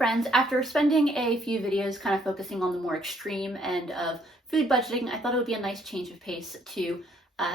friends, after spending a few videos kind of focusing on the more extreme end of food budgeting, I thought it would be a nice change of pace to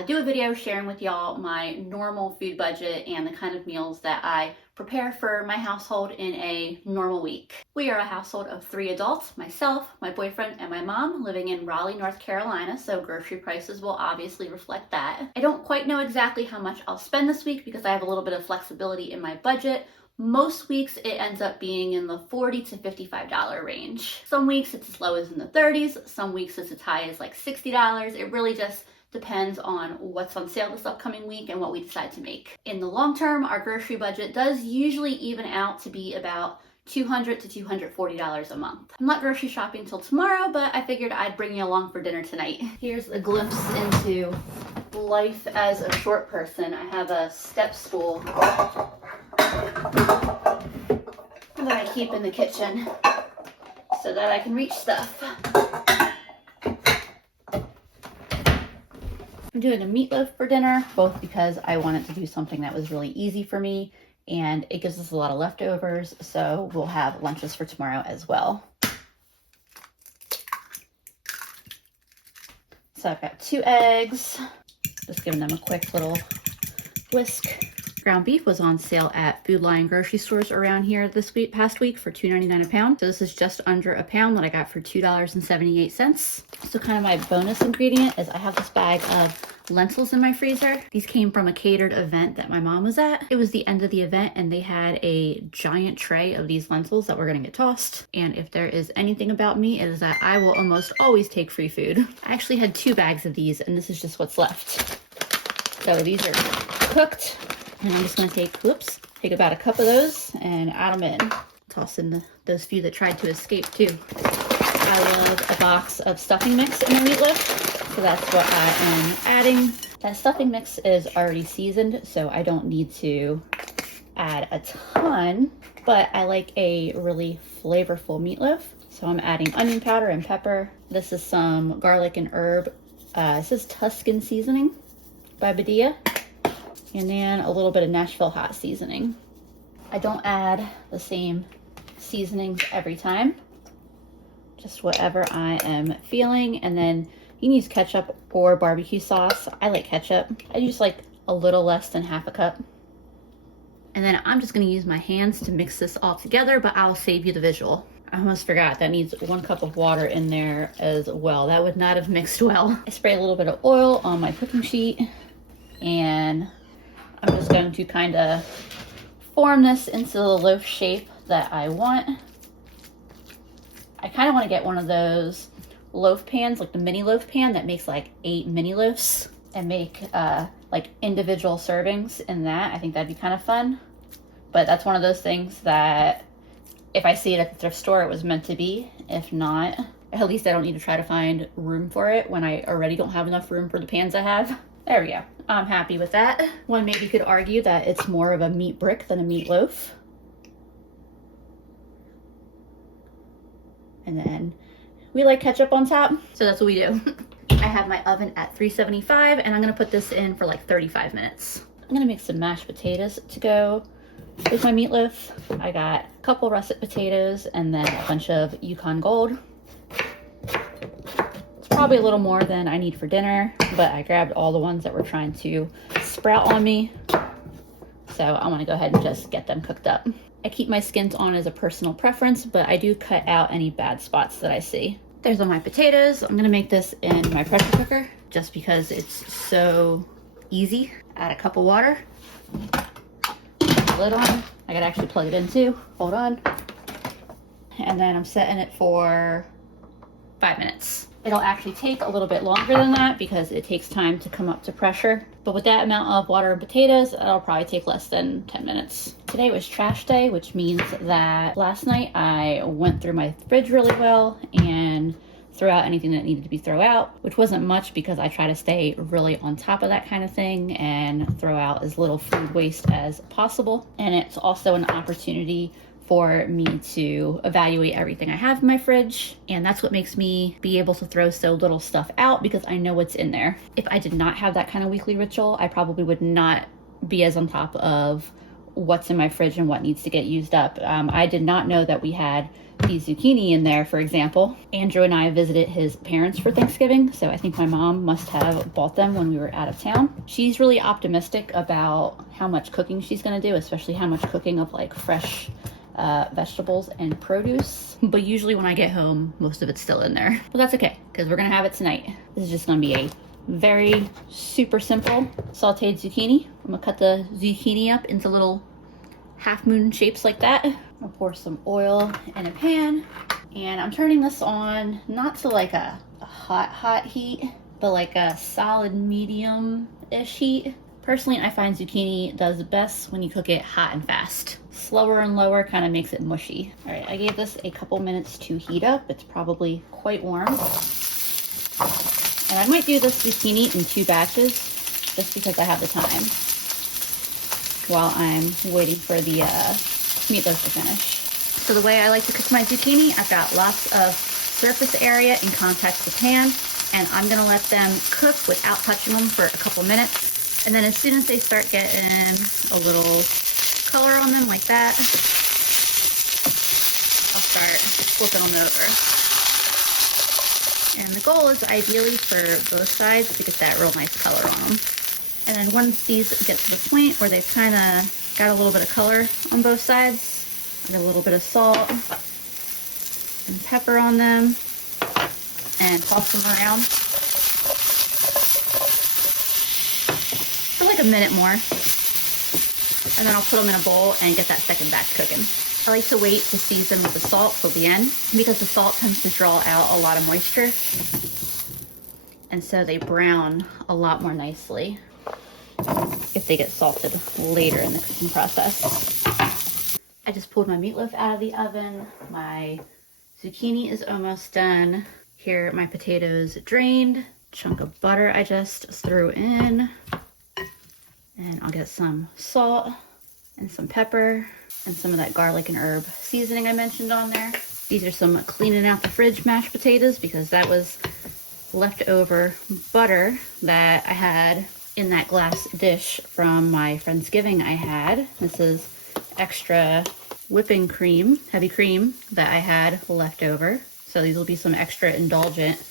do a video sharing with y'all my normal food budget and the kind of meals that I prepare for my household in a normal week. We are a household of 3 adults, myself, my boyfriend, and my mom, living in Raleigh, North Carolina, so grocery prices will obviously reflect that. I don't quite know exactly how much I'll spend this week because I have a little bit of flexibility in my budget. Most weeks it ends up being in the $40 to $55 range. Some weeks it's as low as in the 30s, some weeks it's as high as like $60. It really just depends on what's on sale this upcoming week and what we decide to make. In the long term, our grocery budget does usually even out to be about $200 to $240 a month. I'm not grocery shopping until tomorrow, but I figured I'd bring you along for dinner tonight. Here's a glimpse into life as a short person. I have a step stool that I keep in the kitchen so that I can reach stuff. I'm doing a meatloaf for dinner, both because I wanted to do something that was really easy for me and it gives us a lot of leftovers, so we'll have lunches for tomorrow as well. So I've got 2 eggs, just giving them a quick little whisk. Ground beef was on sale at Food Lion grocery stores around here this past week for $2.99 a pound. So this is just under a pound that I got for $2.78. So kind of my bonus ingredient is I have this bag of lentils in my freezer. These came from a catered event that my mom was at. It was the end of the event and they had a giant tray of these lentils that were gonna get tossed. And if there is anything about me, it is that I will almost always take free food. I actually had 2 bags of these and this is just what's left. So these are cooked. And I'm just going to take about a cup of those and add them in. Toss in those few that tried to escape too. I love a box of stuffing mix in my meatloaf, so that's what I am adding. That stuffing mix is already seasoned, so I don't need to add a ton, but I like a really flavorful meatloaf. So I'm adding onion powder and pepper. This is some garlic and herb. This is Tuscan seasoning by Badia. And then a little bit of Nashville hot seasoning. I don't add the same seasonings every time, just whatever I am feeling. And then you can use ketchup or barbecue sauce. I like ketchup. I use like a little less than half a cup. And then I'm just gonna use my hands to mix this all together, but I'll save you the visual. I almost forgot that needs 1 cup of water in there as well. That would not have mixed well. I spray a little bit of oil on my cooking sheet and I'm just going to kind of form this into the loaf shape that I want. I kind of want to get one of those loaf pans, like the mini loaf pan that makes like 8 mini loaves and make like individual servings in that. I think that'd be kind of fun. But that's one of those things that if I see it at the thrift store, it was meant to be. If not, at least I don't need to try to find room for it when I already don't have enough room for the pans I have. There we go. I'm happy with that. One maybe could argue that it's more of a meat brick than a meatloaf. And then we like ketchup on top, so that's what we do. I have my oven at 375 and I'm gonna put this in for like 35 minutes. I'm gonna make some mashed potatoes to go with my meatloaf. I got a couple russet potatoes and then a bunch of Yukon Gold. Probably a little more than I need for dinner, but I grabbed all the ones that were trying to sprout on me. So I want to go ahead and just get them cooked up. I keep my skins on as a personal preference, but I do cut out any bad spots that I see. There's all my potatoes. I'm gonna make this in my pressure cooker just because it's so easy. Add a cup of water. Put the lid on. I gotta actually plug it in too. Hold on. And then I'm setting it for 5 minutes. It'll actually take a little bit longer than that because it takes time to come up to pressure. But with that amount of water and potatoes, it'll probably take less than 10 minutes. Today was trash day, which means that last night I went through my fridge really well and threw out anything that needed to be thrown out, which wasn't much because I try to stay really on top of that kind of thing and throw out as little food waste as possible. And it's also an opportunity for me to evaluate everything I have in my fridge. And that's what makes me be able to throw so little stuff out because I know what's in there. If I did not have that kind of weekly ritual, I probably would not be as on top of what's in my fridge and what needs to get used up. I did not know that we had the zucchini in there, for example. Andrew and I visited his parents for Thanksgiving, so I think my mom must have bought them when we were out of town. She's really optimistic about how much cooking she's gonna do, especially how much cooking of like fresh vegetables and produce. But usually when I get home, most of it's still in there. But that's okay, because we're gonna have it tonight. This is just gonna be a very super simple sauteed zucchini. I'm gonna cut the zucchini up into little half moon shapes like that. I'll pour some oil in a pan, and I'm turning this on not to like a hot heat, but like a solid medium-ish heat. Personally, I find zucchini does best when you cook it hot and fast. Slower and lower kind of makes it mushy. All right, I gave this a couple minutes to heat up. It's probably quite warm. And I might do this zucchini in 2 batches just because I have the time while I'm waiting for the meatloaf to finish. So the way I like to cook my zucchini, I've got lots of surface area in contact with the pan, and I'm gonna let them cook without touching them for a couple minutes. And then as soon as they start getting a little color on them like that, I'll start flipping them over. And the goal is ideally for both sides to get that real nice color on them. And then once these get to the point where they've kind of got a little bit of color on both sides, get a little bit of salt and pepper on them, and toss them around for like a minute more. And then I'll put them in a bowl and get that second batch cooking. I like to wait to season with the salt till the end because the salt tends to draw out a lot of moisture, and so they brown a lot more nicely if they get salted later in the cooking process. I just pulled my meatloaf out of the oven. My zucchini is almost done. Here, my potatoes drained. Chunk of butter I just threw in. And I'll get some salt and some pepper and some of that garlic and herb seasoning I mentioned on there. These are some cleaning out the fridge mashed potatoes because that was leftover butter that I had in that glass dish from my Friendsgiving I had. This is extra whipping cream, heavy cream that I had left over. So these will be some extra indulgent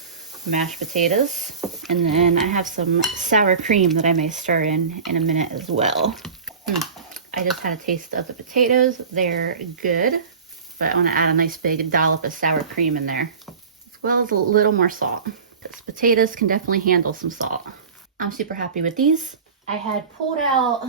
mashed potatoes. And then I have some sour cream that I may stir in a minute as well. I just had a taste of the potatoes. They're good, but I want to add a nice big dollop of sour cream in there, as well as a little more salt, because potatoes can definitely handle some salt. I'm super happy with these. I had pulled out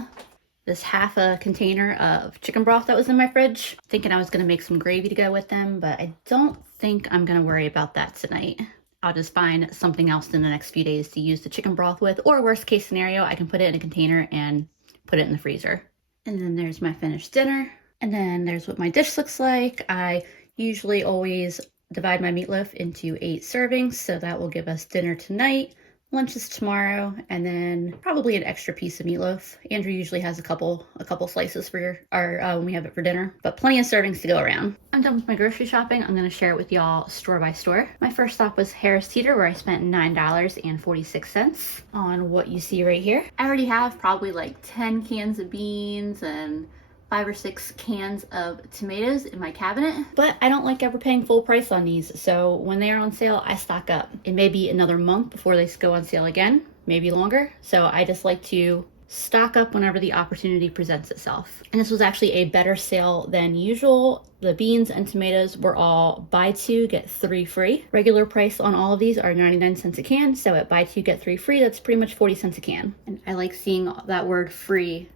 this half a container of chicken broth that was in my fridge, thinking I was going to make some gravy to go with them, but I don't think I'm going to worry about that tonight. I'll just find something else in the next few days to use the chicken broth with, or worst case scenario, I can put it in a container and put it in the freezer. And then there's my finished dinner. And then there's what my dish looks like. I usually always divide my meatloaf into 8 servings, so that will give us dinner tonight, lunch is tomorrow, and then probably an extra piece of meatloaf. Andrew usually has a couple slices for our when we have it for dinner, but plenty of servings to go around. I'm done with my grocery shopping. I'm going to share it with y'all store by store. My first stop was Harris Teeter, where I spent $9.46 on what you see right here. I already have probably like 10 cans of beans and 5 or 6 cans of tomatoes in my cabinet, but I don't like ever paying full price on these, so when they are on sale, I stock up. It may be another month before they go on sale again, maybe longer, so I just like to stock up whenever the opportunity presents itself. And this was actually a better sale than usual. The beans and tomatoes were all buy 2, get 3 free. Regular price on all of these are 99 cents a can, so at buy 2, get 3 free, that's pretty much 40 cents a can. And I like seeing that word free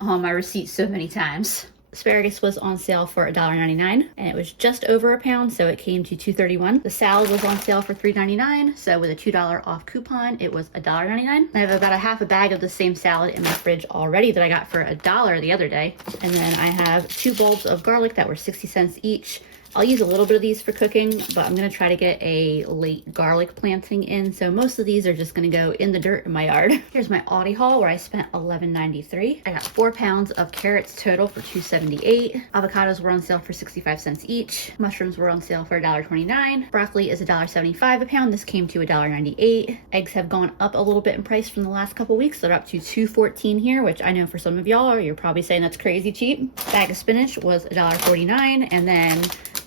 on my receipt so many times. Asparagus was on sale for $1.99, and it was just over a pound, so it came to $2.31. The salad was on sale for $3.99, so with a $2 off coupon, it was $1.99. I have about a half a bag of the same salad in my fridge already that I got for $1 the other day. And then I have 2 bulbs of garlic that were 60 cents each. I'll use a little bit of these for cooking, but I'm gonna try to get a late garlic planting in. So most of these are just gonna go in the dirt in my yard. Here's my Aldi haul where I spent $11.93. I got 4 pounds of carrots total for $2.78. Avocados were on sale for 65 cents each. Mushrooms were on sale for $1.29. Broccoli is $1.75 a pound. This came to $1.98. Eggs have gone up a little bit in price from the last couple weeks. They're up to $2.14 here, which I know for some of y'all you're probably saying that's crazy cheap. Bag of spinach was $1.49, and then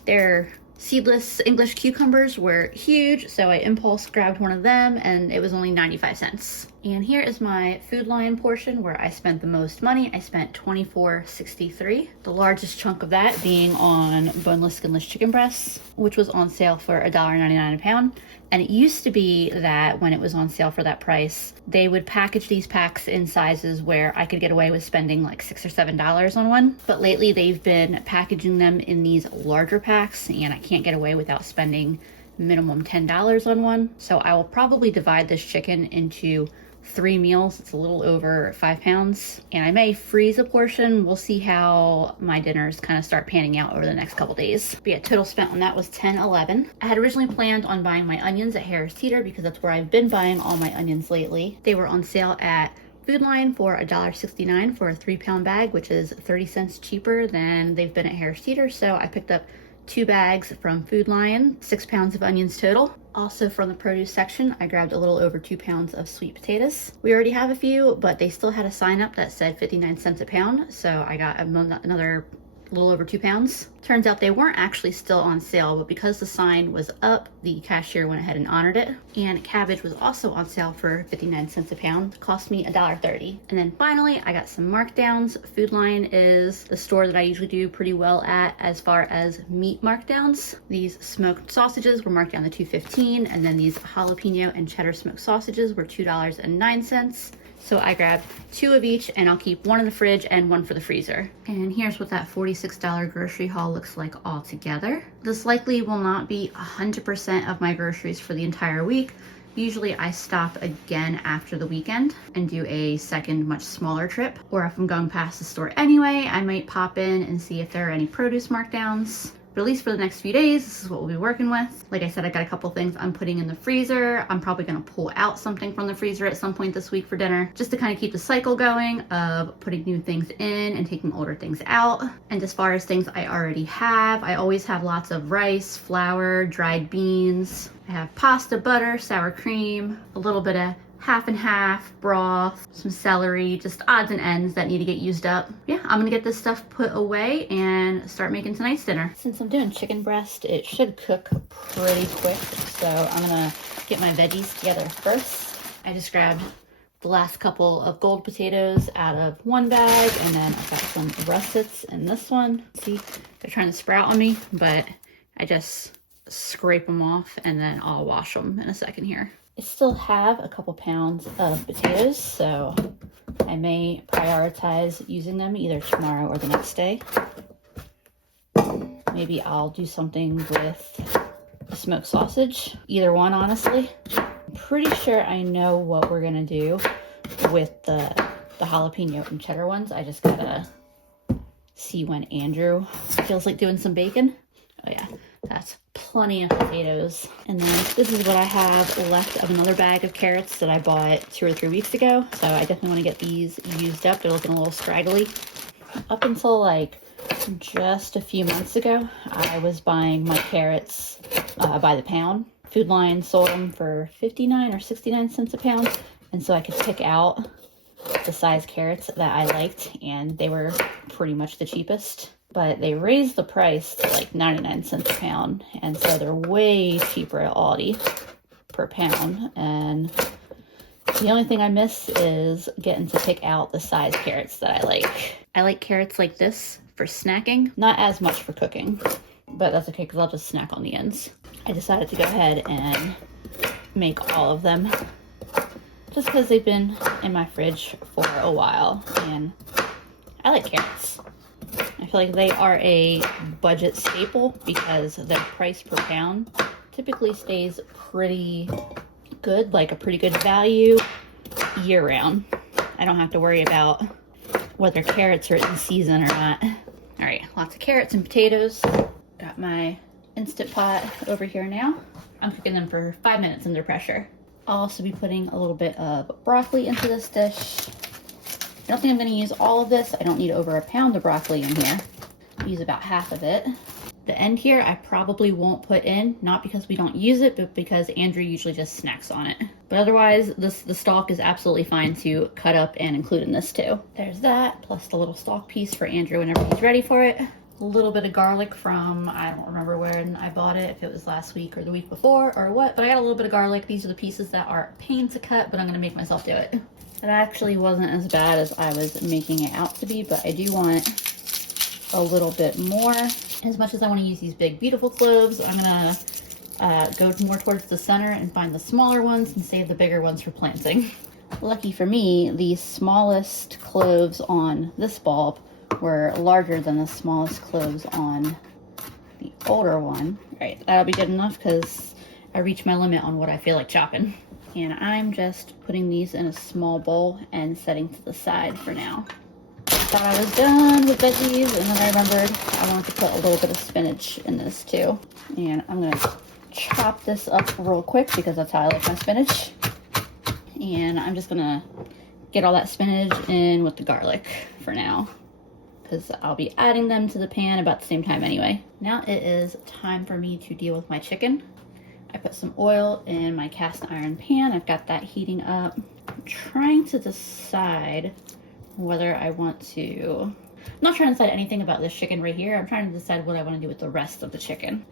their seedless English cucumbers were huge, so I impulse grabbed one of them and it was only 95 cents. And here is my Food Lion portion where I spent the most money. I spent $24.63. The largest chunk of that being on boneless, skinless chicken breasts, which was on sale for $1.99 a pound. And it used to be that when it was on sale for that price, they would package these packs in sizes where I could get away with spending like $6 or $7 on one. But lately they've been packaging them in these larger packs and I can't get away without spending minimum $10 on one. So I will probably divide this chicken into 3 meals. It's a little over 5 pounds, and I may freeze a portion. We'll see how my dinners kind of start panning out over the next couple days. But yeah, total spent on that was $10.11. I had originally planned on buying my onions at Harris Teeter because that's where I've been buying all my onions lately. They were on sale at Food Lion for $1.69 for a 3-pound bag, which is 30 cents cheaper than they've been at Harris Teeter. So I picked up 2 bags from Food Lion, 6 pounds of onions total. Also from the produce section, I grabbed a little over 2 pounds of sweet potatoes. We already have a few, but they still had a sign up that said 59 cents a pound. So I got another little over 2 pounds. Turns out they weren't actually still on sale, but because the sign was up, the cashier went ahead and honored it. And cabbage was also on sale for 59 cents a pound. It cost me $1.30. And then finally, I got some markdowns. Food Lion is the store that I usually do pretty well at as far as meat markdowns. These smoked sausages were marked down to $2.15, and then these jalapeno and cheddar smoked sausages were $2.09. So I grabbed 2 of each and I'll keep 1 in the fridge and 1 for the freezer. And here's what that $46 grocery haul looks like all together. This likely will not be 100% of my groceries for the entire week. Usually I stop again after the weekend and do a second, much smaller trip. Or if I'm going past the store anyway, I might pop in and see if there are any produce markdowns. But at least for the next few days, this is what we'll be working with. Like I said, I got a couple things I'm putting in the freezer. I'm probably gonna pull out something from the freezer at some point this week for dinner, just to kind of keep the cycle going of putting new things in and taking older things out. And as far as things I already have, I always have lots of rice, flour, dried beans. I have pasta, butter, sour cream, a little bit of half and half broth, some celery, just odds and ends that need to get used up. Yeah, I'm gonna get this stuff put away and start making tonight's dinner. Since I'm doing chicken breast, it should cook pretty quick. So I'm gonna get my veggies together first. I just grabbed the last couple of gold potatoes out of one bag, and then I've got some russets in this one. See, they're trying to sprout on me, but I just scrape them off and then I'll wash them in a second here. I still have a couple pounds of potatoes, so I may prioritize using them either tomorrow or the next day. Maybe I'll do something with a smoked sausage. Either one, honestly. I'm pretty sure I know what we're gonna do with the jalapeno and cheddar ones. I just gotta see when Andrew feels like doing some bacon. Oh yeah, that's plenty of potatoes. And then this is what I have left of another bag of carrots that I bought 2 or 3 weeks ago. So I definitely want to get these used up. They're looking a little scraggly. Up until like just a few months ago, I was buying my carrots by the pound. Food Lion sold them for 59 or 69 cents a pound. And so I could pick out the size carrots that I liked, and they were pretty much the cheapest. But they raised the price to like 99 cents a pound, and so they're way cheaper at Aldi per pound. And the only thing I miss is getting to pick out the size carrots that I like. I like carrots like this for snacking, not as much for cooking, but that's okay because I'll just snack on the ends. I decided to go ahead and make all of them just because they've been in my fridge for a while, and I like carrots. I feel like they are a budget staple because their price per pound typically stays pretty good, like a pretty good value year round. I don't have to worry about whether carrots are in season or not. All right, lots of carrots and potatoes. Got Got my Instant Pot over here now. I'm cooking them for 5 minutes under pressure. I'll also be putting a little bit of broccoli into this dish. I don't think I'm going to use all of this. I don't need over a pound of broccoli in here. I'll use about half of it. The end here I probably won't put in, not because we don't use it, but because Andrew usually just snacks on it. But otherwise, the stalk is absolutely fine to cut up and include in this too. There's that, plus the little stalk piece for Andrew whenever he's ready for it. A little bit of garlic from, I don't remember when I bought it, if it was last week or the week before or what, but I got a little bit of garlic. These are the pieces that are a pain to cut, but I'm gonna make myself do it. It actually wasn't as bad as I was making it out to be, but I do want a little bit more. As much as I want to use these big beautiful cloves, I'm gonna go more towards the center and find the smaller ones and save the bigger ones for planting. Lucky for me, the smallest cloves on this bulb were larger than the smallest cloves on the older one. All right, that'll be good enough because I reached my limit on what I feel like chopping. And I'm just putting these in a small bowl and setting to the side for now. Thought I was done with veggies, and then I remembered I wanted to put a little bit of spinach in this too. And I'm gonna chop this up real quick because that's how I like my spinach. And I'm just gonna get all that spinach in with the garlic for now, because I'll be adding them to the pan about the same time anyway. Now it is time for me to deal with my chicken. I put some oil in my cast iron pan. I've got that heating up. I'm trying to decide whether I want to, I'm not trying to decide anything about this chicken right here. I'm trying to decide what I want to do with the rest of the chicken.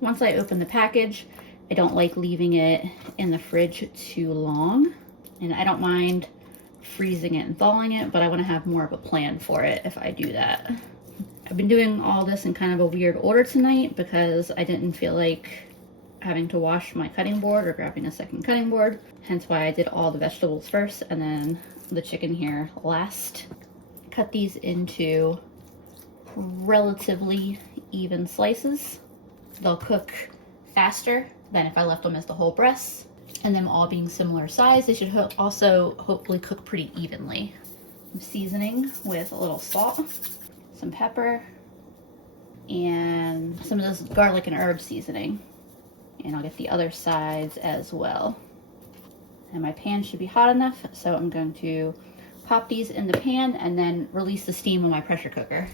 Once I open the package, I don't like leaving it in the fridge too long. And I don't mind freezing it and thawing it, but I want to have more of a plan for it if I do that. I've been doing all this in kind of a weird order tonight because I didn't feel like having to wash my cutting board or grabbing a second cutting board. Hence why I did all the vegetables first and then the chicken here last. Cut these into relatively even slices. They'll cook faster than if I left them as the whole breasts. And them all being similar size, they should also hopefully cook pretty evenly. I'm seasoning with a little salt, some pepper, and some of this garlic and herb seasoning. And I'll get the other sides as well. And my pan should be hot enough, so I'm going to pop these in the pan and then release the steam on my pressure cooker.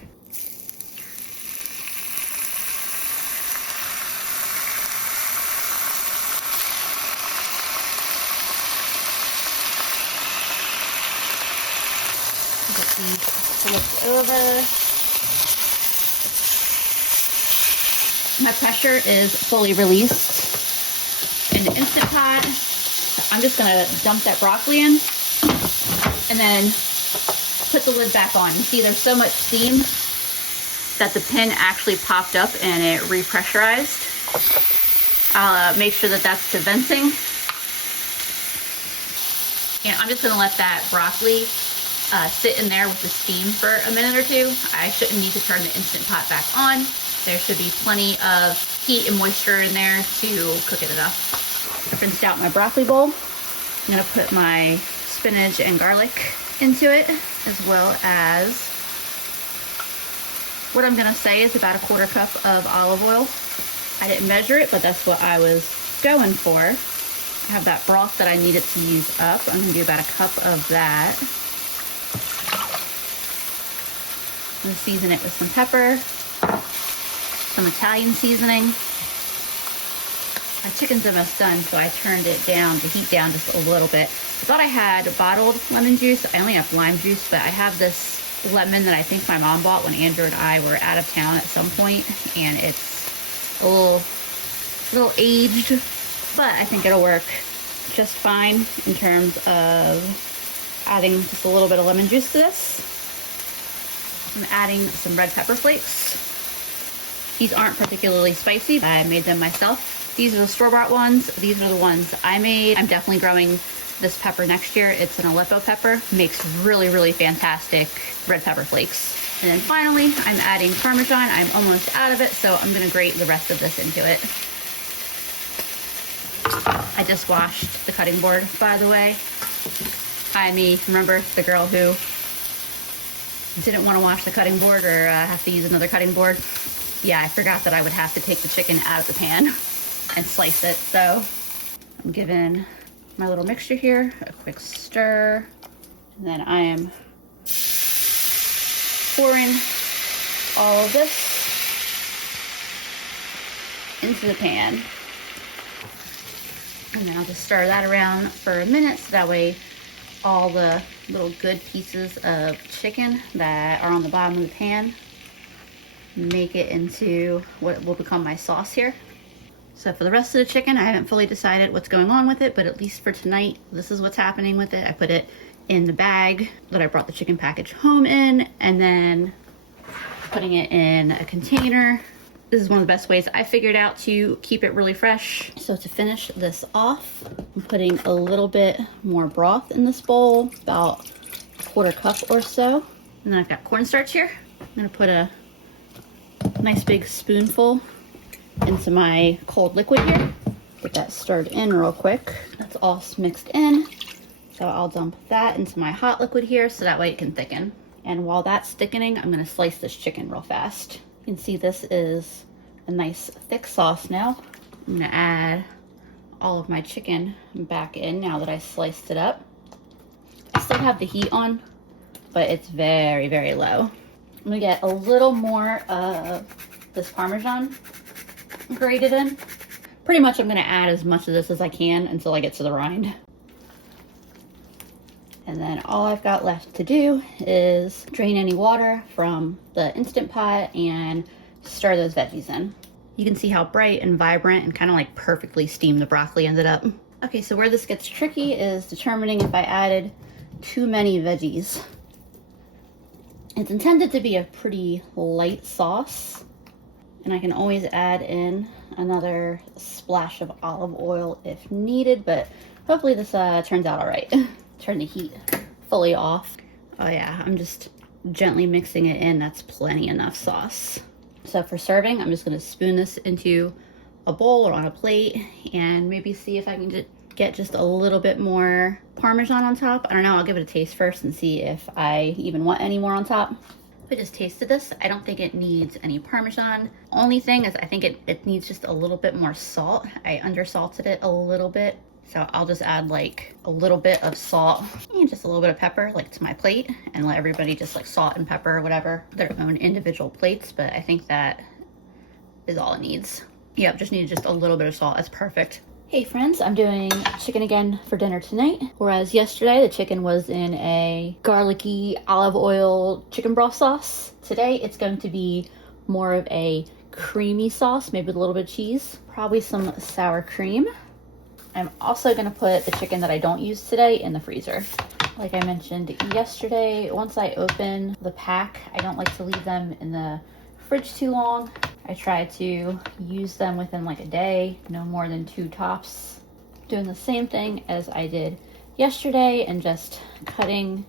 Get these flipped over. My pressure is fully released in the Instant Pot. I'm just gonna dump that broccoli in and then put the lid back on. You see there's so much steam that the pin actually popped up and it repressurized. I'll make sure that that's to venting. And I'm just gonna let that broccoli sit in there with the steam for a minute or two. I shouldn't need to turn the Instant Pot back on. There should be plenty of heat and moisture in there to cook it enough. I rinsed out my broccoli bowl. I'm gonna put my spinach and garlic into it, as well as what I'm gonna say is about a 1/4 cup of olive oil. I didn't measure it, but that's what I was going for. I have that broth that I needed to use up. I'm gonna do about a cup of that. I'm gonna season it with some pepper, some Italian seasoning. My chicken's almost done, so I turned it down, the heat down just a little bit. I thought I had bottled lemon juice. I only have lime juice, but I have this lemon that I think my mom bought when Andrew and I were out of town at some point, and it's a little aged, but I think it'll work just fine in terms of adding just a little bit of lemon juice to this. I'm adding some red pepper flakes. These aren't particularly spicy. I made them myself. These are the store-bought ones. These are the ones I made. I'm definitely growing this pepper next year. It's an Aleppo pepper. Makes really, really fantastic red pepper flakes. And then finally, I'm adding Parmesan. I'm almost out of it, so I'm gonna grate the rest of this into it. I just washed the cutting board, by the way. I remember the girl who didn't want to wash the cutting board or have to use another cutting board. Yeah, I forgot that I would have to take the chicken out of the pan and slice it. So I'm giving my little mixture here a quick stir. And then I am pouring all of this into the pan. And then I'll just stir that around for a minute so that way all the little good pieces of chicken that are on the bottom of the pan make it into what will become my sauce here. So for the rest of the chicken, I haven't fully decided what's going on with it, but at least for tonight, this is what's happening with it. I put it in the bag that I brought the chicken package home in, and then putting it in a container. This is one of the best ways I figured out to keep it really fresh. So to finish this off, I'm putting a little bit more broth in this bowl, about a 1/4 cup or so. And then I've got cornstarch here. I'm gonna put a nice big spoonful into my cold liquid here. Get that stirred in real quick. That's all mixed in. So I'll dump that into my hot liquid here so that way it can thicken. And while that's thickening, I'm gonna slice this chicken real fast. You can see this is a nice thick sauce now. I'm gonna add all of my chicken back in now that I sliced it up. I still have the heat on, but it's very, very low. I'm gonna get a little more of this Parmesan grated in. Pretty much I'm gonna add as much of this as I can until I get to the rind. And then all I've got left to do is drain any water from the Instant Pot and stir those veggies in. You can see how bright and vibrant and kind of like perfectly steamed the broccoli ended up. Okay, so where this gets tricky is determining if I added too many veggies. It's intended to be a pretty light sauce, and I can always add in another splash of olive oil if needed, but hopefully this turns out all right. Turn the heat fully off. Oh yeah, I'm just gently mixing it in. That's plenty enough sauce. So for serving, I'm just gonna spoon this into a bowl or on a plate and maybe see if I can get just a little bit more Parmesan on top. I don't know, I'll give it a taste first and see if I even want any more on top. I just tasted this. I don't think it needs any Parmesan. Only thing is I think it needs just a little bit more salt. I undersalted it a little bit. So I'll just add like a little bit of salt and just a little bit of pepper like to my plate and let everybody just like salt and pepper or whatever, their own individual plates. But I think that is all it needs. Yep, just needed just a little bit of salt. That's perfect. Hey friends, I'm doing chicken again for dinner tonight. Whereas yesterday the chicken was in a garlicky olive oil chicken broth sauce. Today it's going to be more of a creamy sauce, maybe with a little bit of cheese, probably some sour cream. I'm also gonna put the chicken that I don't use today in the freezer. Like I mentioned yesterday, once I open the pack, I don't like to leave them in the fridge too long. I try to use them within like a day, no more than 2 tops. Doing the same thing as I did yesterday and just cutting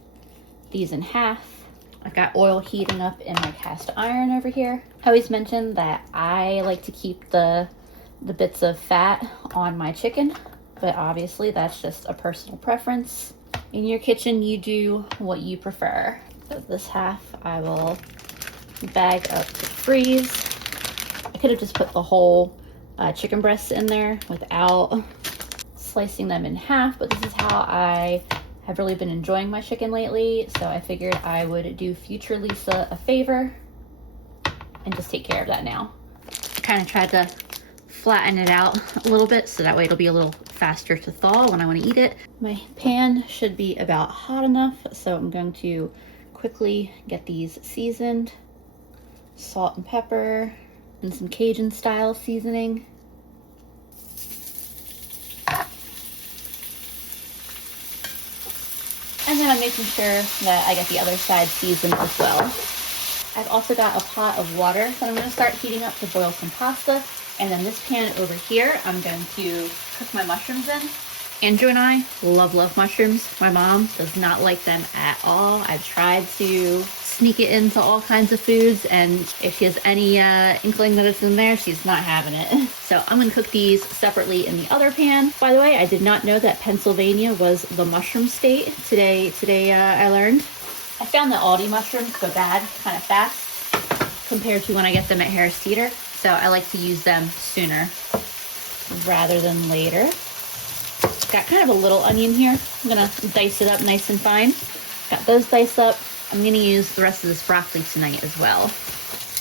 these in half. I've got oil heating up in my cast iron over here. I always mention that I like to keep the bits of fat on my chicken, but obviously that's just a personal preference. In your kitchen, you do what you prefer. So this half I will bag up to freeze. I could have just put the whole chicken breasts in there without slicing them in half, but this is how I have really been enjoying my chicken lately, so I figured I would do future Lisa a favor and just take care of that now. Kind of tried to flatten it out a little bit so that way it'll be a little faster to thaw when I want to eat it. My pan should be about hot enough, so I'm going to quickly get these seasoned. Salt and pepper and some Cajun style seasoning. And then I'm making sure that I get the other side seasoned as well. I've also got a pot of water that I'm going to start heating up to boil some pasta. And then this pan over here, I'm going to cook my mushrooms in. Andrew and I love mushrooms. My mom does not like them at all. I've tried to sneak it into all kinds of foods, and if she has any inkling that it's in there, she's not having it. So I'm gonna cook these separately in the other pan. By the way, I did not know that Pennsylvania was the mushroom state. Today I learned. I found the Aldi mushrooms go bad kind of fast compared to when I get them at Harris Teeter. So I like to use them sooner rather than later. Got kind of a little onion here. I'm gonna dice it up nice and fine. Got those diced up. I'm gonna use the rest of this broccoli tonight as well.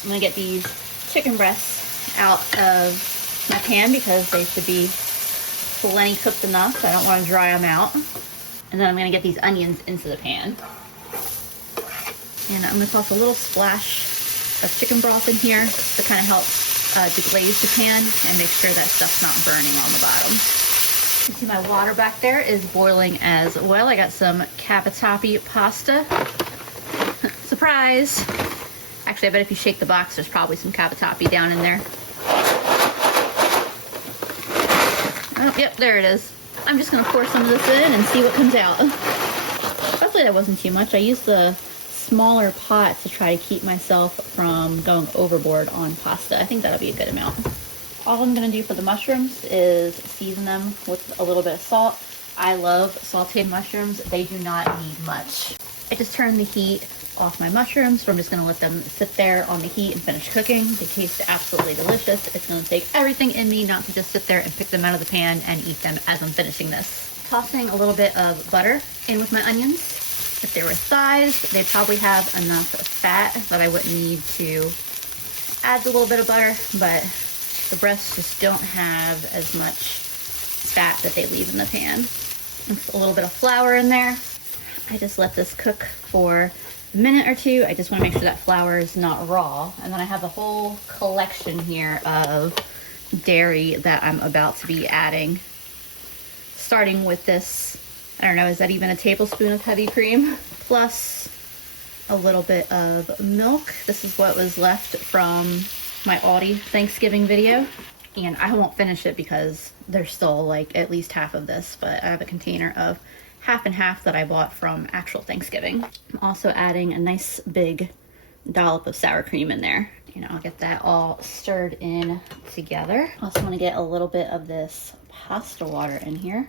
I'm gonna get these chicken breasts out of my pan because they should be plenty cooked enough. So I don't want to dry them out. And then I'm gonna get these onions into the pan. And I'm gonna toss a little splash of chicken broth in here to kind of help deglaze the pan and make sure that stuff's not burning on the bottom. You see my water back there is boiling as well. I got some cavatappi pasta. Surprise! Actually, I bet if you shake the box, there's probably some cavatappi down in there. Oh, yep, there it is. I'm just gonna pour some of this in and see what comes out. Hopefully that wasn't too much. I used the smaller pot to try to keep myself from going overboard on pasta. I think that'll be a good amount. All I'm gonna do for the mushrooms is season them with a little bit of salt. I love sauteed mushrooms. They do not need much. I just turned the heat off my mushrooms, so I'm just gonna let them sit there on the heat and finish cooking. They taste absolutely delicious. It's gonna take everything in me not to just sit there and pick them out of the pan and eat them as I'm finishing this. Tossing a little bit of butter in with my onions. If they were thighs, they probably have enough fat that I wouldn't need to add a little bit of butter, but the breasts just don't have as much fat that they leave in the pan. Just a little bit of flour in there. I just let this cook for a minute or two. I just want to make sure that flour is not raw. And then I have a whole collection here of dairy that I'm about to be adding. Starting with this, I don't know, is that even a tablespoon of heavy cream? Plus a little bit of milk. This is what was left from my Aldi Thanksgiving video. And I won't finish it because there's still like at least half of this, but I have a container of half and half that I bought from actual Thanksgiving. I'm also adding a nice big dollop of sour cream in there. And I'll get that all stirred in together. Also want to get a little bit of this pasta water in here.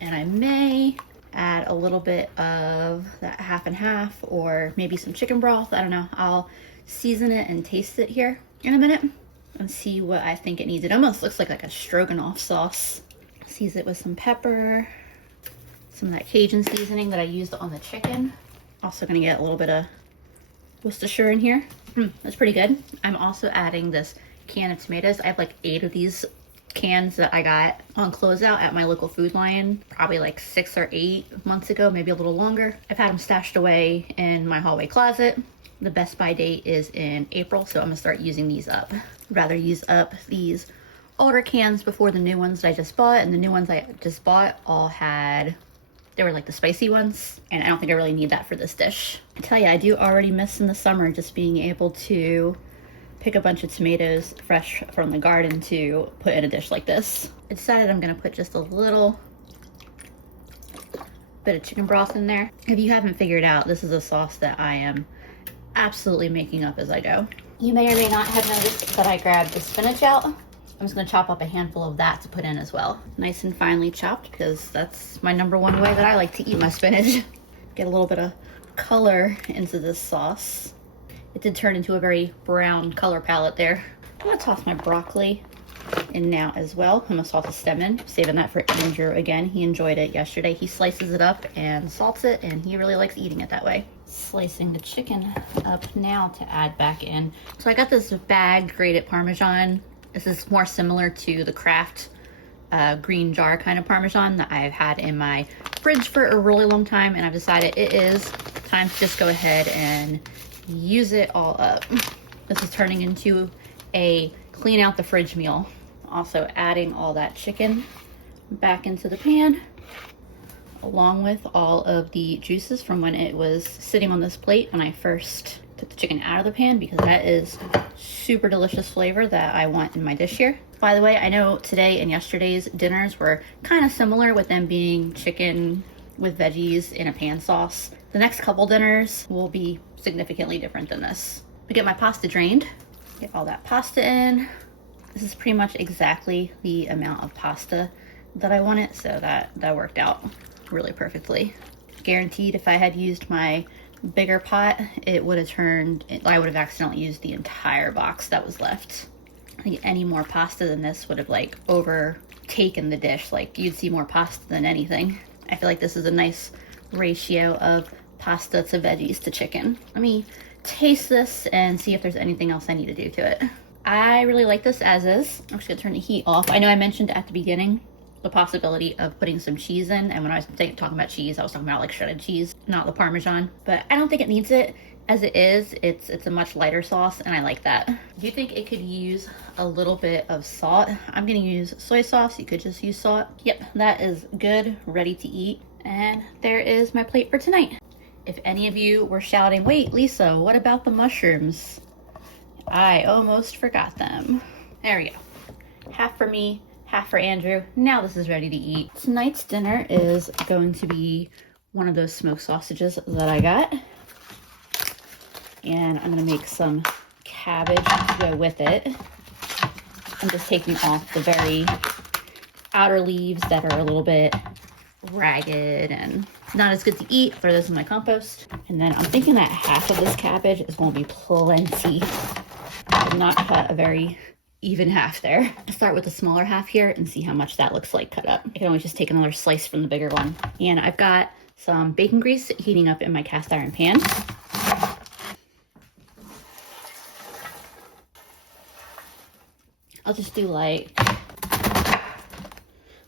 And I may add a little bit of that half and half or maybe some chicken broth. I don't know. I'll season it and taste it here in a minute and see what I think it needs. It almost looks like a stroganoff sauce. Season it with some pepper, some of that Cajun seasoning that I used on the chicken. Also gonna get a little bit of Worcestershire in here. That's pretty good. I'm also adding this can of tomatoes. I have like 8 of these cans that I got on closeout at my local Food Lion probably like 6 or 8 months ago, maybe a little longer. I've had them stashed away in my hallway closet. The best by date is in April, so I'm gonna start using these up. I'd rather use up these older cans before the new ones that I just bought, and the new ones I just bought all had, they were like the spicy ones, and I don't think I really need that for this dish. I tell you, I do already miss in the summer just being able to pick a bunch of tomatoes fresh from the garden to put in a dish like this. I decided I'm gonna put just a little bit of chicken broth in there. If you haven't figured out, this is a sauce that I am absolutely making up as I go. You may or may not have noticed that I grabbed the spinach out. I'm just gonna chop up a handful of that to put in as well. Nice and finely chopped because that's my #1 way that I like to eat my spinach. Get a little bit of color into this sauce. It did turn into a very brown color palette there. I'm gonna toss my broccoli in now as well. I'm gonna toss the stem in, saving that for Andrew again. He enjoyed it yesterday. He slices it up and salts it, and he really likes eating it that way. Slicing the chicken up now to add back in. So I got this bagged grated Parmesan. This is more similar to the Kraft green jar kind of Parmesan that I've had in my fridge for a really long time, and I've decided it is time to just go ahead and use it all up. This is turning into a clean out the fridge meal. Also adding all that chicken back into the pan, along with all of the juices from when it was sitting on this plate when I first took the chicken out of the pan, because that is super delicious flavor that I want in my dish here. By the way, I know today and yesterday's dinners were kind of similar with them being chicken with veggies in a pan sauce. The next couple dinners will be significantly different than this. We get my pasta drained, get all that pasta in. This is pretty much exactly the amount of pasta that I wanted, so that worked out really perfectly. Guaranteed if I had used my bigger pot, it would have turned, I would have accidentally used the entire box that was left. I think any more pasta than this would have like overtaken the dish. Like you'd see more pasta than anything. I feel like this is a nice ratio of pasta to veggies to chicken. Let me taste this and see if there's anything else I need to do to it. I really like this as is. I'm just gonna turn the heat off. I know I mentioned at the beginning the possibility of putting some cheese in, and when I was talking about cheese, I was talking about like shredded cheese, not the Parmesan, but I don't think it needs it. As it is, it's a much lighter sauce, and I like that. Do you think it could use a little bit of salt? I'm gonna use soy sauce. You could just use salt. Yep, that is good, ready to eat. And there is my plate for tonight. If any of you were shouting, wait, Lisa, what about the mushrooms? I almost forgot them. There we go. Half for me, half for Andrew. Now this is ready to eat. Tonight's dinner is going to be one of those smoked sausages that I got. And I'm gonna make some cabbage to go with it. I'm just taking off the very outer leaves that are a little bit ragged and not as good to eat. Throw those in my compost. And then I'm thinking that half of this cabbage is gonna be plenty. I did not cut a very even half there. I'll start with the smaller half here and see how much that looks like cut up. I can always just take another slice from the bigger one. And I've got some bacon grease heating up in my cast iron pan. I'll just do like a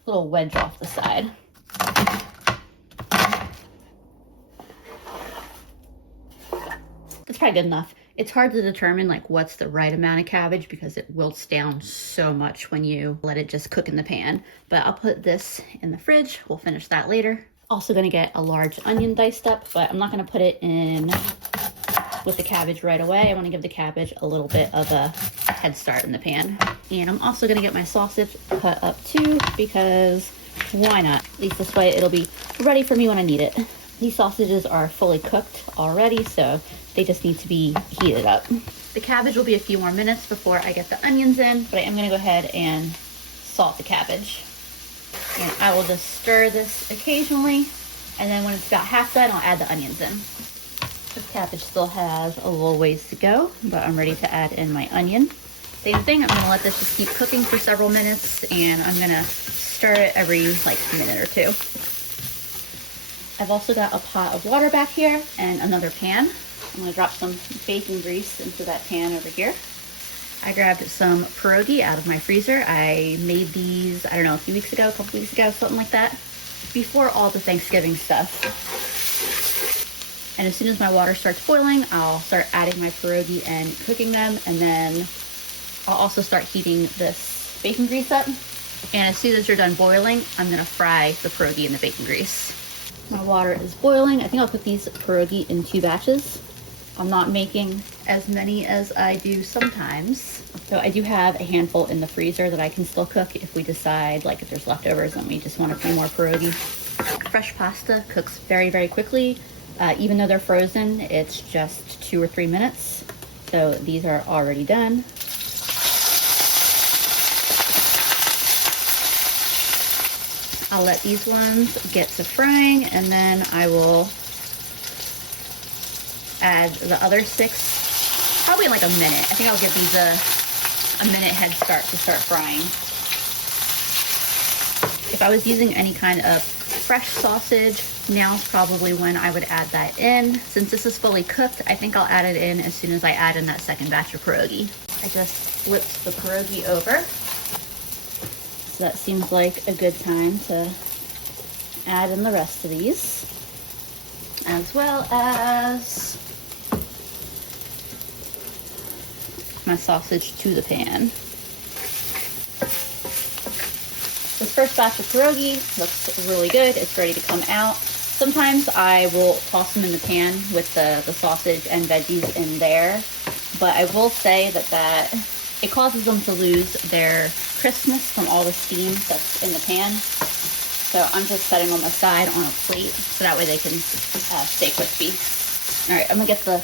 little wedge off the side. That's probably good enough. It's hard to determine like what's the right amount of cabbage because it wilts down so much when you let it just cook in the pan. But I'll put this in the fridge. We'll finish that later. Also gonna get a large onion diced up, but I'm not gonna put it in with the cabbage right away. I wanna give the cabbage a little bit of a head start in the pan. And I'm also gonna get my sausage cut up too because why not? At least this way it'll be ready for me when I need it. These sausages are fully cooked already, so they just need to be heated up. The cabbage will be a few more minutes before I get the onions in, but I am gonna go ahead and salt the cabbage. And I will just stir this occasionally, and then when it's about half done, I'll add the onions in. This cabbage still has a little ways to go, but I'm ready to add in my onion. Same thing, I'm gonna let this just keep cooking for several minutes, and I'm gonna stir it every like minute or two. I've also got a pot of water back here and another pan. I'm gonna drop some bacon grease into that pan over here. I grabbed some pierogi out of my freezer. I made these, I don't know, a few weeks ago, a couple weeks ago, something like that, before all the Thanksgiving stuff. And as soon as my water starts boiling, I'll start adding my pierogi and cooking them, and then I'll also start heating this bacon grease up. And as soon as they're done boiling, I'm gonna fry the pierogi in the bacon grease. My water is boiling. I think I'll cook these pierogi in 2 batches. I'm not making as many as I do sometimes. So I do have a handful in the freezer that I can still cook if we decide, like if there's leftovers and we just want a few more pierogi. Fresh pasta cooks very, very quickly. Even though they're frozen, it's just 2 or 3 minutes. So these are already done. I'll let these ones get to frying, and then I will add the other 6, probably in like a minute. I think I'll give these a minute head start to start frying. If I was using any kind of fresh sausage, now's probably when I would add that in. Since this is fully cooked, I think I'll add it in as soon as I add in that second batch of pierogi. I just flipped the pierogi over. So that seems like a good time to add in the rest of these, as well as my sausage to the pan. This first batch of pierogi looks really good. It's ready to come out. Sometimes I will toss them in the pan with the sausage and veggies in there, but I will say that it causes them to lose their crispness from all the steam that's in the pan. So I'm just setting them aside on a plate so that way they can stay crispy. All right, I'm gonna get the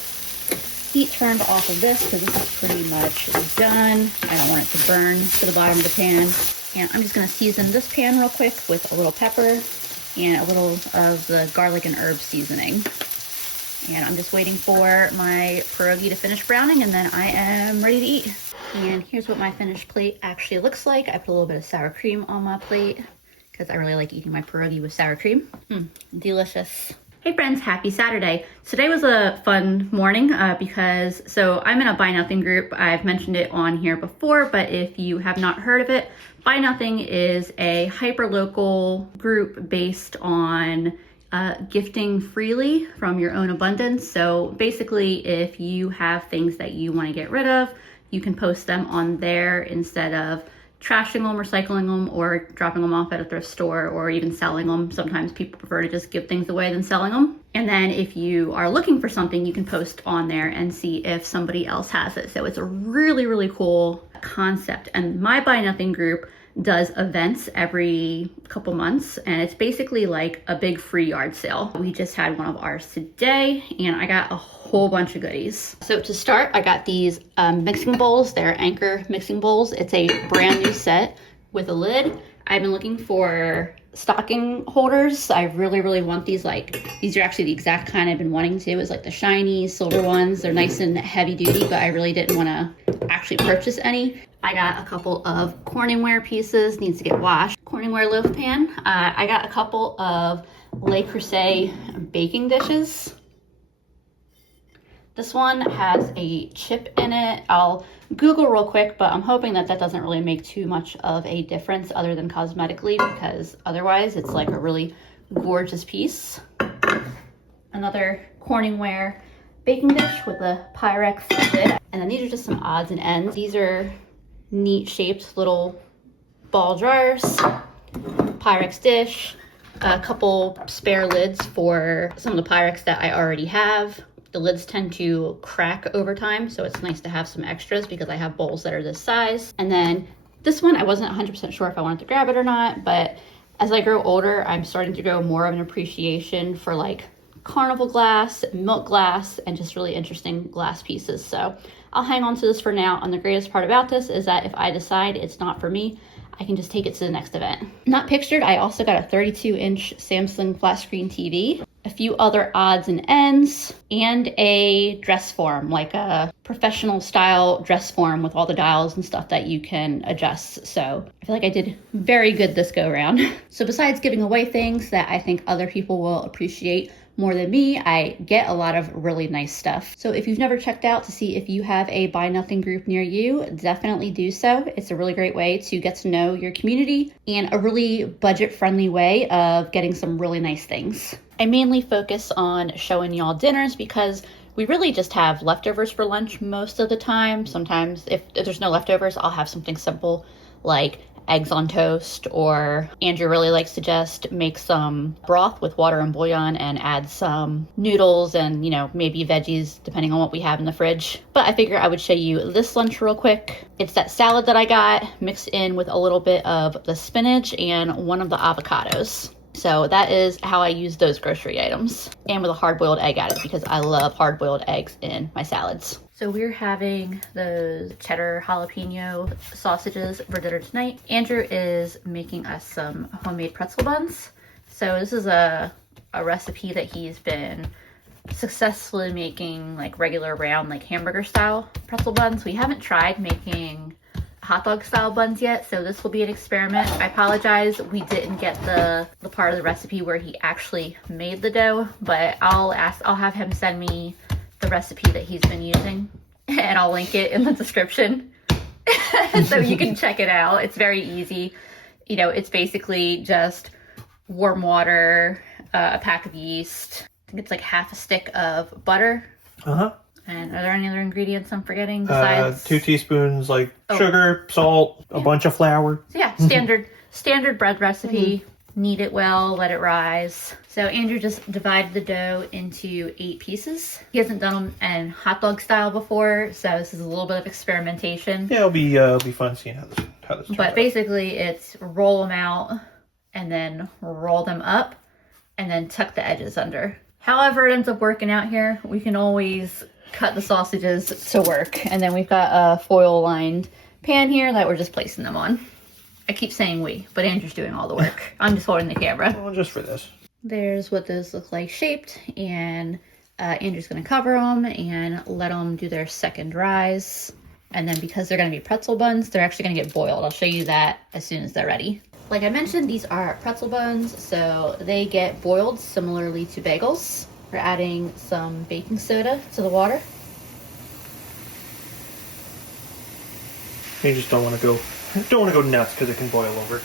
heat turned off of this because this is pretty much done. I don't want it to burn to the bottom of the pan. And I'm just gonna season this pan real quick with a little pepper and a little of the garlic and herb seasoning. And I'm just waiting for my pierogi to finish browning, and then I am ready to eat. And here's what my finished plate actually looks like. I put a little bit of sour cream on my plate because I really like eating my pierogi with sour cream. Delicious. Hey friends, happy Saturday. Today was a fun morning because I'm in a Buy Nothing group. I've mentioned it on here before, but if you have not heard of it, Buy Nothing is a hyper-local group based on gifting freely from your own abundance. So basically, if you have things that you want to get rid of, you can post them on there instead of trashing them, recycling them, or dropping them off at a thrift store, or even selling them. Sometimes people prefer to just give things away than selling them. And then if you are looking for something, you can post on there and see if somebody else has it. So it's a really, really cool concept. And my Buy Nothing group does events every couple months, and it's basically like a big free yard sale. We just had one of ours today, and I got a whole bunch of goodies. So to start, I got these mixing bowls. They're Anchor mixing bowls. It's a brand new set with a lid. I've been looking for stocking holders. I really, really want these. These are actually the exact kind I've been wanting to. It's like the shiny silver ones. They're nice and heavy duty, but I really didn't want to actually purchase any. I got a couple of Corningware pieces, needs to get washed. Corningware loaf pan. I got a couple of Le Creuset baking dishes. This one has a chip in it. I'll Google real quick, but I'm hoping that doesn't really make too much of a difference other than cosmetically, because otherwise it's like a really gorgeous piece. Another Corningware baking dish with a Pyrex lid. And then these are just some odds and ends. These are neat shaped little ball jars, Pyrex dish, a couple spare lids for some of the Pyrex that I already have. The lids tend to crack over time, so it's nice to have some extras because I have bowls that are this size. And then this one, I wasn't 100% sure if I wanted to grab it or not, but as I grow older, I'm starting to grow more of an appreciation for like carnival glass, milk glass, and just really interesting glass pieces. So I'll hang on to this for now. And the greatest part about this is that if I decide it's not for me, I can just take it to the next event. Not pictured, I also got a 32-inch Samsung flat screen TV, a few other odds and ends, and a dress form, like a professional style dress form with all the dials and stuff that you can adjust. So I feel like I did very good this go around. So besides giving away things that I think other people will appreciate more than me, I get a lot of really nice stuff. So if you've never checked out to see if you have a Buy Nothing group near you, definitely do so. It's a really great way to get to know your community and a really budget-friendly way of getting some really nice things. I mainly focus on showing y'all dinners because we really just have leftovers for lunch most of the time. Sometimes if there's no leftovers, I'll have something simple like eggs on toast, or Andrew really likes to just make some broth with water and bouillon and add some noodles and, maybe veggies depending on what we have in the fridge. But I figure I would show you this lunch real quick. It's that salad that I got mixed in with a little bit of the spinach and one of the avocados. So that is how I use those grocery items, and with a hard-boiled egg added because I love hard-boiled eggs in my salads. So we're having those cheddar jalapeno sausages for dinner tonight. Andrew is making us some homemade pretzel buns. So this is a recipe that he's been successfully making, like regular round, like hamburger style pretzel buns. We haven't tried making hot dog style buns yet, so this will be an experiment. I apologize, we didn't get the part of the recipe where he actually made the dough, but I'll have him send me the recipe that he's been using, and I'll link it in the description so you can check it out. It's very easy. It's basically just warm water, a pack of yeast. I think it's like half a stick of butter. And are there any other ingredients I'm forgetting besides? 2 teaspoons sugar, salt, a bunch of flour. So yeah, standard bread recipe. Knead it well, let it rise. So Andrew just divided the dough into 8 pieces. He hasn't done them in hot dog style before, so this is a little bit of experimentation. Yeah, it'll be fun seeing how this turns But basically, it's roll them out and then roll them up and then tuck the edges under. However it ends up working out here, we can always cut the sausages to work. And then we've got a foil lined pan here that we're just placing them on. I keep saying we, but Andrew's doing all the work. I'm just holding the camera. Well, just for this. There's what those look like shaped, and Andrew's gonna cover them and let them do their second rise. And then because they're gonna be pretzel buns, they're actually gonna get boiled. I'll show you that as soon as they're ready. Like I mentioned, these are pretzel buns, so they get boiled similarly to bagels. We're adding some baking soda to the water. You just don't want to go nuts because it can boil over.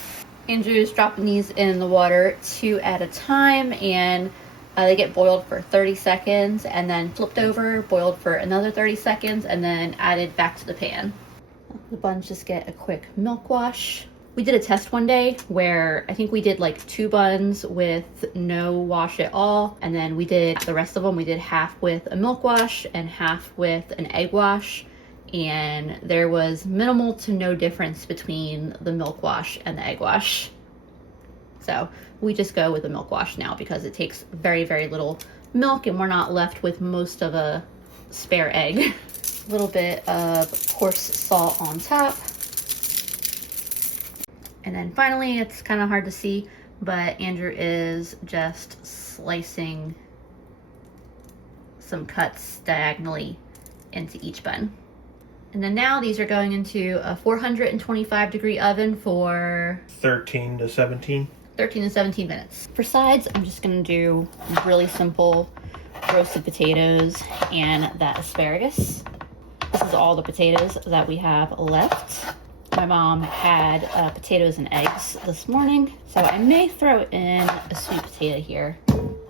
Andrew's dropping these in the water 2 at a time, and they get boiled for 30 seconds and then flipped over, boiled for another 30 seconds, and then added back to the pan. The buns just get a quick milk wash. We did a test one day where I think we did like 2 buns with no wash at all, and then we did the rest of them. We did half with a milk wash and half with an egg wash, and there was minimal to no difference between the milk wash and the egg wash. So we just go with the milk wash now because it takes very, very little milk and we're not left with most of a spare egg. A little bit of coarse salt on top. And then finally, it's kind of hard to see, but Andrew is just slicing some cuts diagonally into each bun. And then now these are going into a 425 degree oven for 13 to 17 minutes. For sides, I'm just gonna do really simple roasted potatoes and that asparagus. This is all the potatoes that we have left. My mom had potatoes and eggs this morning, so I may throw in a sweet potato here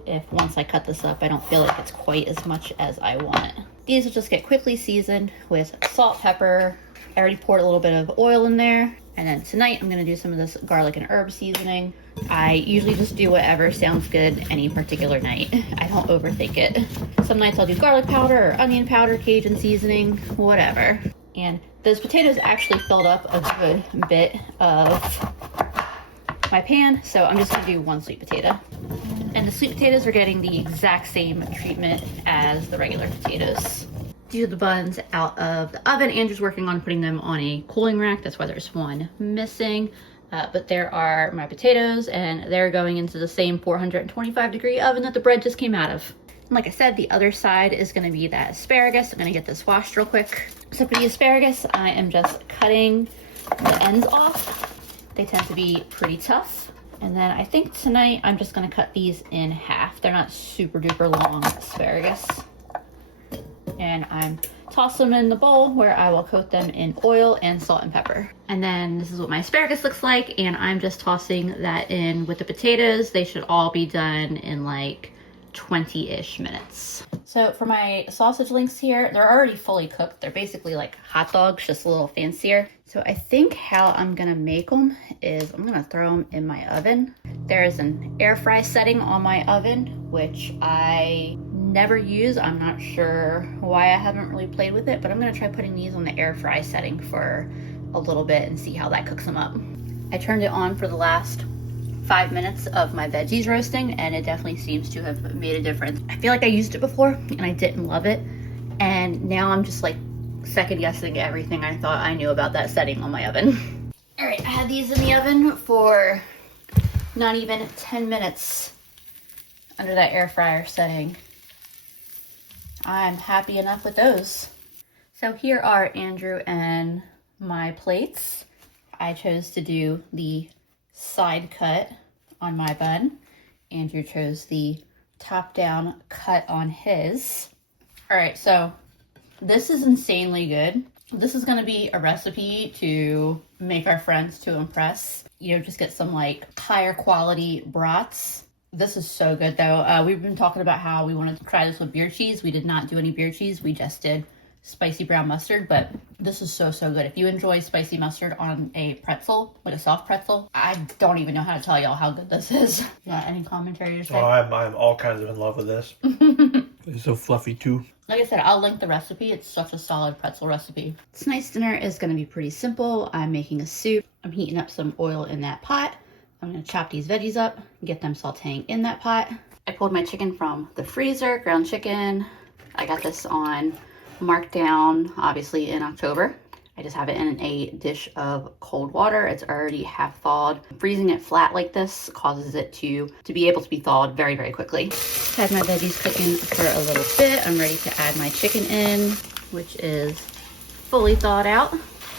if once I cut this up, I don't feel like it's quite as much as I want. These will just get quickly seasoned with salt, pepper. I already poured a little bit of oil in there. And then tonight I'm gonna do some of this garlic and herb seasoning. I usually just do whatever sounds good any particular night. I don't overthink it. Some nights I'll do garlic powder or onion powder, Cajun seasoning, whatever. And those potatoes actually filled up a good bit of my pan, so I'm just gonna do 1 sweet potato. And the sweet potatoes are getting the exact same treatment as the regular potatoes. These are the buns out of the oven. Andrew's working on putting them on a cooling rack. That's why there's one missing. But there are my potatoes, and they're going into the same 425 degree oven that the bread just came out of. And like I said, the other side is gonna be that asparagus. I'm gonna get this washed real quick. So for the asparagus, I am just cutting the ends off. They tend to be pretty tough. And then I think tonight I'm just gonna cut these in half. They're not super duper long asparagus. And I'm tossing them in the bowl where I will coat them in oil and salt and pepper. And then this is what my asparagus looks like, and I'm just tossing that in with the potatoes. They should all be done in like 20-ish minutes. So for my sausage links here, they're already fully cooked. They're basically like hot dogs, just a little fancier. So I think how I'm gonna make them is I'm gonna throw them in my oven. There's an air fry setting on my oven, which I never use. I'm not sure why I haven't really played with it, but I'm gonna try putting these on the air fry setting for a little bit and see how that cooks them up. I turned it on for the last 5 minutes of my veggies roasting, and it definitely seems to have made a difference. I feel like I used it before and I didn't love it, and now I'm just like second guessing everything I thought I knew about that setting on my oven. All right, I had these in the oven for not even 10 minutes under that air fryer setting. I'm happy enough with those. So here are Andrew and my plates. I chose to do the side cut on my bun. Andrew chose the top down cut on his. All right, so this is insanely good. This is gonna be a recipe to make our friends to impress. You know, just get some like higher quality brats. This is so good though. We've been talking about how we wanted to try this with beer cheese. We did not do any beer cheese. We just did spicy brown mustard, but this is so, so good. If you enjoy spicy mustard on a pretzel, like a soft pretzel, I don't even know how to tell y'all how good this is. Yeah, any commentary to say? Oh, I'm all kinds of in love with this. It's so fluffy too. Like I said, I'll link the recipe. It's such a solid pretzel recipe. Tonight's dinner is gonna be pretty simple. I'm making a soup. I'm heating up some oil in that pot. I'm gonna chop these veggies up and get them sauteing in that pot. I pulled my chicken from the freezer, ground chicken. I got this on markdown, obviously in October. I just have it in a dish of cold water. It's already half thawed. Freezing it flat like this causes it to be able to be thawed very, very quickly. Had my veggies cooking for a little bit. I'm ready to add my chicken in, which is fully thawed out. I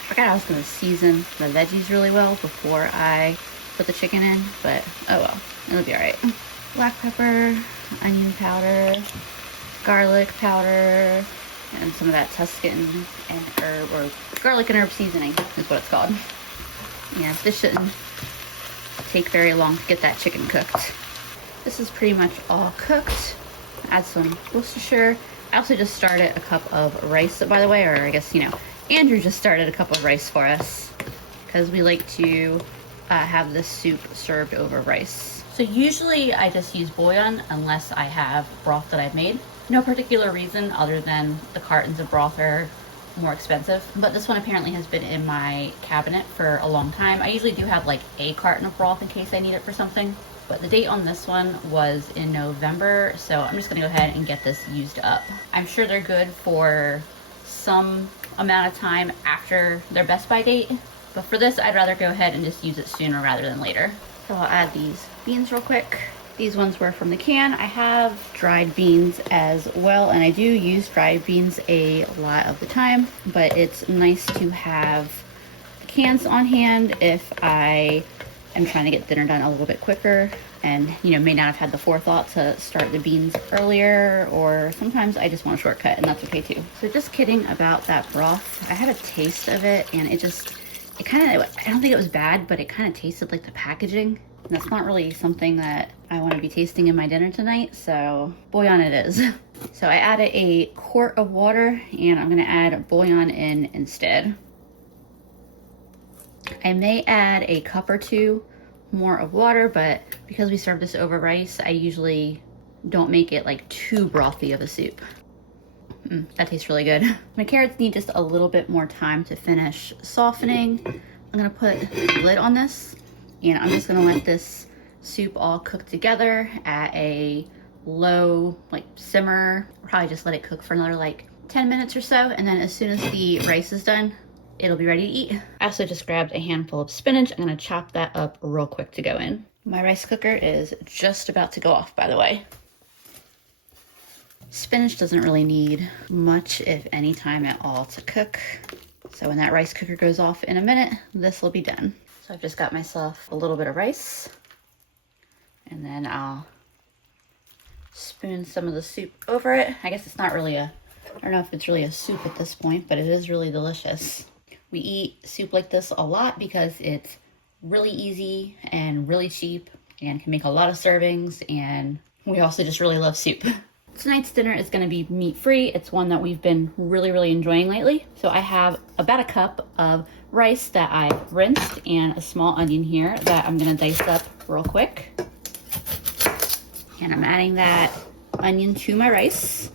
forgot I was gonna season the veggies really well before I put the chicken in, but oh well, it'll be all right. Black pepper, onion powder, garlic powder, and some of that Tuscan and herb, or garlic and herb seasoning is what it's called. Yeah, this shouldn't take very long to get that chicken cooked. This is pretty much all cooked. Add some Worcestershire. I also just started a cup of rice, by the way, or I guess, you know, Andrew just started a cup of rice for us because we like to have this soup served over rice. So usually I just use bouillon unless I have broth that I've made. No particular reason other than the cartons of broth are more expensive, but this one apparently has been in my cabinet for a long time. I usually do have like a carton of broth in case I need it for something, but the date on this one was in November, so I'm just gonna go ahead and get this used up. I'm sure they're good for some amount of time after their best by date, but for this I'd rather go ahead and just use it sooner rather than later. So I'll add these beans real quick. These ones were from the can. I have dried beans as well, and I do use dried beans a lot of the time, but it's nice to have the cans on hand if I am trying to get dinner done a little bit quicker and, you know, may not have had the forethought to start the beans earlier, or sometimes I just want a shortcut, and that's okay too. So just kidding about that broth. I had a taste of it, and it kind of, I don't think it was bad, but it kind of tasted like the packaging. And that's not really something that I want to be tasting in my dinner tonight, so bouillon it is. So I added a quart of water, and I'm going to add bouillon in instead. I may add a cup or two more of water, but because we serve this over rice, I usually don't make it like too brothy of a soup. That tastes really good. My carrots need just a little bit more time to finish softening. I'm going to put a lid on this, and I'm just gonna let this soup all cook together at a low, like, simmer. Probably just let it cook for another like 10 minutes or so, and then as soon as the rice is done, it'll be ready to eat. I also just grabbed a handful of spinach. I'm gonna chop that up real quick to go in. My rice cooker is just about to go off, by the way. Spinach doesn't really need much, if any, time at all to cook. So when that rice cooker goes off in a minute, this will be done. So I've just got myself a little bit of rice, and then I'll spoon some of the soup over it. I guess it's not really I don't know if it's really a soup at this point, but it is really delicious. We eat soup like this a lot because it's really easy and really cheap and can make a lot of servings, and we also just really love soup. Tonight's dinner is going to be meat-free. It's one that we've been really, really enjoying lately. So I have about a cup of rice that I've rinsed and a small onion here that I'm going to dice up real quick. And I'm adding that onion to my rice.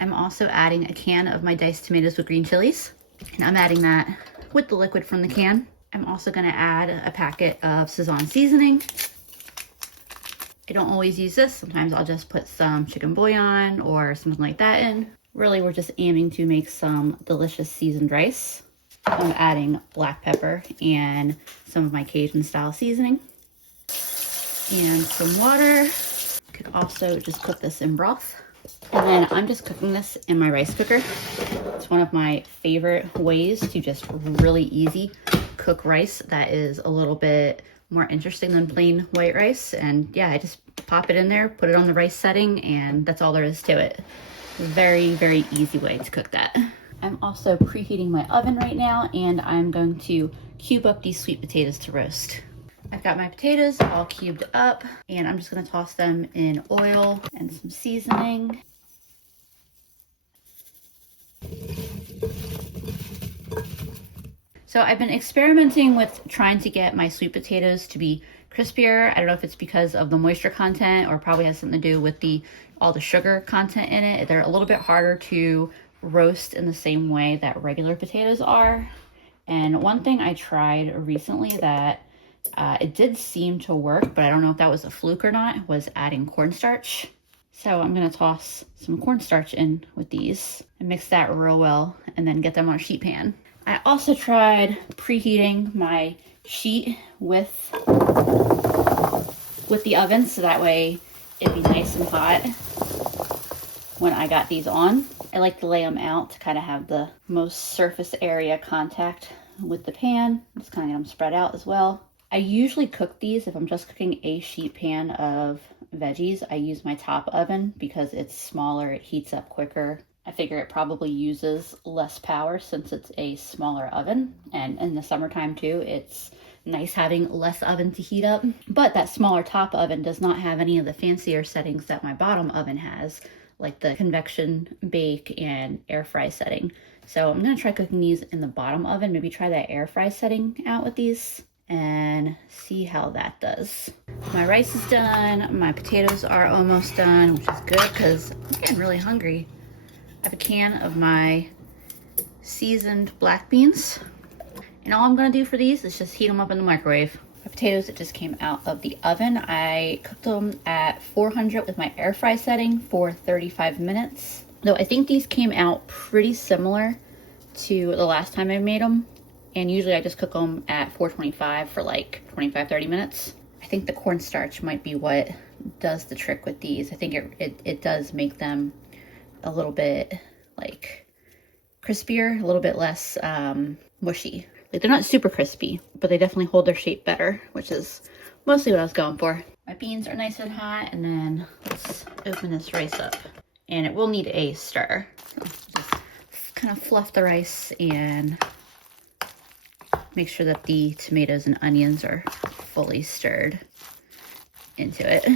I'm also adding a can of my diced tomatoes with green chilies, and I'm adding that with the liquid from the can. I'm also going to add a packet of Szechuan seasoning. I don't always use this. Sometimes I'll just put some chicken bouillon or something like that in. Really, we're just aiming to make some delicious seasoned rice. I'm adding black pepper and some of my Cajun style seasoning and some water. Could also just cook this in broth. And then I'm just cooking this in my rice cooker. It's one of my favorite ways to just really easy cook rice that is a little bit more interesting than plain white rice. And yeah, I just pop it in there, put it on the rice setting, and that's all there is to it. Very, very easy way to cook that. I'm also preheating my oven right now, and I'm going to cube up these sweet potatoes to roast. I've got my potatoes all cubed up, and I'm just gonna toss them in oil and some seasoning. So I've been experimenting with trying to get my sweet potatoes to be crispier. I don't know if it's because of the moisture content or probably has something to do with all the sugar content in it. They're a little bit harder to roast in the same way that regular potatoes are. And one thing I tried recently that it did seem to work, but I don't know if that was a fluke or not, was adding cornstarch. So I'm gonna toss some cornstarch in with these and mix that real well and then get them on a sheet pan. I also tried preheating my sheet with the oven so that way it'd be nice and hot when I got these on. I like to lay them out to kind of have the most surface area contact with the pan. Just kind of get them spread out as well. I usually cook these, if I'm just cooking a sheet pan of veggies, I use my top oven because it's smaller, it heats up quicker. I figure it probably uses less power since it's a smaller oven. And in the summertime too, it's nice having less oven to heat up. But that smaller top oven does not have any of the fancier settings that my bottom oven has, like the convection bake and air fry setting. So I'm gonna try cooking these in the bottom oven, maybe try that air fry setting out with these and see how that does. My rice is done, my potatoes are almost done, which is good because I'm getting really hungry. I have a can of my seasoned black beans, and all I'm gonna do for these is just heat them up in the microwave. My potatoes that just came out of the oven, I cooked them at 400 with my air fry setting for 35 minutes. Though I think these came out pretty similar to the last time I made them. And usually I just cook them at 425 for like 25-30 minutes. I think the cornstarch might be what does the trick with these. I think it does make them a little bit like crispier, a little bit less mushy. Like they're not super crispy, but they definitely hold their shape better, which is mostly what I was going for. My beans are nice and hot, and then let's open this rice up. And it will need a stir. So just kind of fluff the rice and make sure that the tomatoes and onions are fully stirred into it.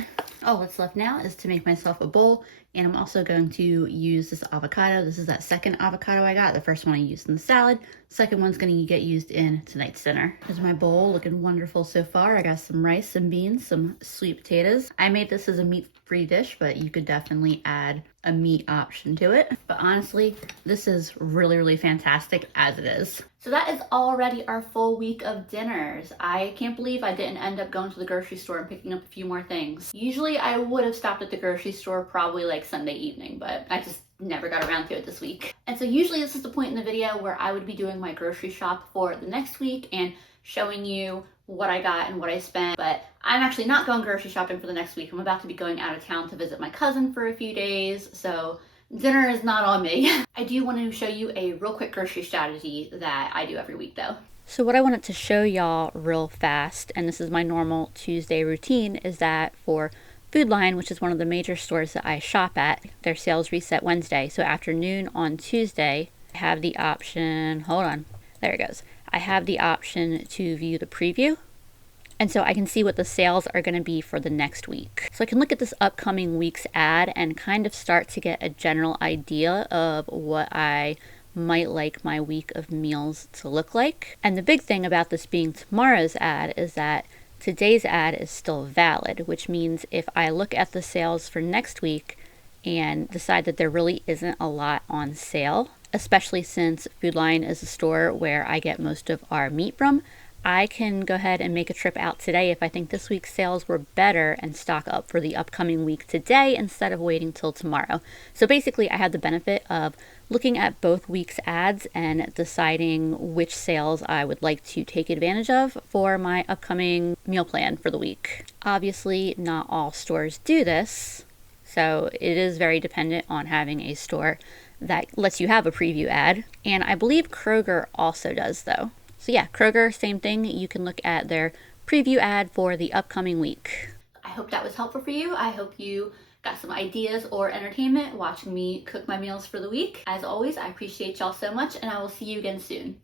All that's left now is to make myself a bowl, and I'm also going to use this avocado. This is that second avocado I got. The first one I used in the salad. Second one's gonna get used in tonight's dinner. Here's my bowl, looking wonderful so far. I got some rice, some beans, some sweet potatoes. I made this as a meat-free dish, but you could definitely add a meat option to it. But honestly, this is really, really fantastic as it is. So that is already our full week of dinners. I can't believe I didn't end up going to the grocery store and picking up a few more things. Usually I would have stopped at the grocery store probably like Sunday evening, but I just never got around to it this week. And so usually this is the point in the video where I would be doing my grocery shop for the next week and showing you what I got and what I spent, but I'm actually not going grocery shopping for the next week. I'm about to be going out of town to visit my cousin for a few days, so dinner is not on me. I do want to show you a real quick grocery strategy that I do every week though. So what I wanted to show y'all real fast, and this is my normal Tuesday routine, is that for Food Lion, which is one of the major stores that I shop at, their sales reset Wednesday. So afternoon on Tuesday, I have the option, hold on, there it goes. I have the option to view the preview. And so I can see what the sales are going to be for the next week. So I can look at this upcoming week's ad and kind of start to get a general idea of what I might like my week of meals to look like. And the big thing about this being tomorrow's ad is that today's ad is still valid, which means if I look at the sales for next week and decide that there really isn't a lot on sale, especially since Food Lion is a store where I get most of our meat from, I can go ahead and make a trip out today if I think this week's sales were better and stock up for the upcoming week today instead of waiting till tomorrow. So basically I had the benefit of looking at both weeks' ads and deciding which sales I would like to take advantage of for my upcoming meal plan for the week. Obviously not all stores do this, so it is very dependent on having a store that lets you have a preview ad. And I believe Kroger also does though. So yeah, Kroger, same thing. You can look at their preview ad for the upcoming week. I hope that was helpful for you. I hope you got some ideas or entertainment watching me cook my meals for the week. As always, I appreciate y'all so much, and I will see you again soon.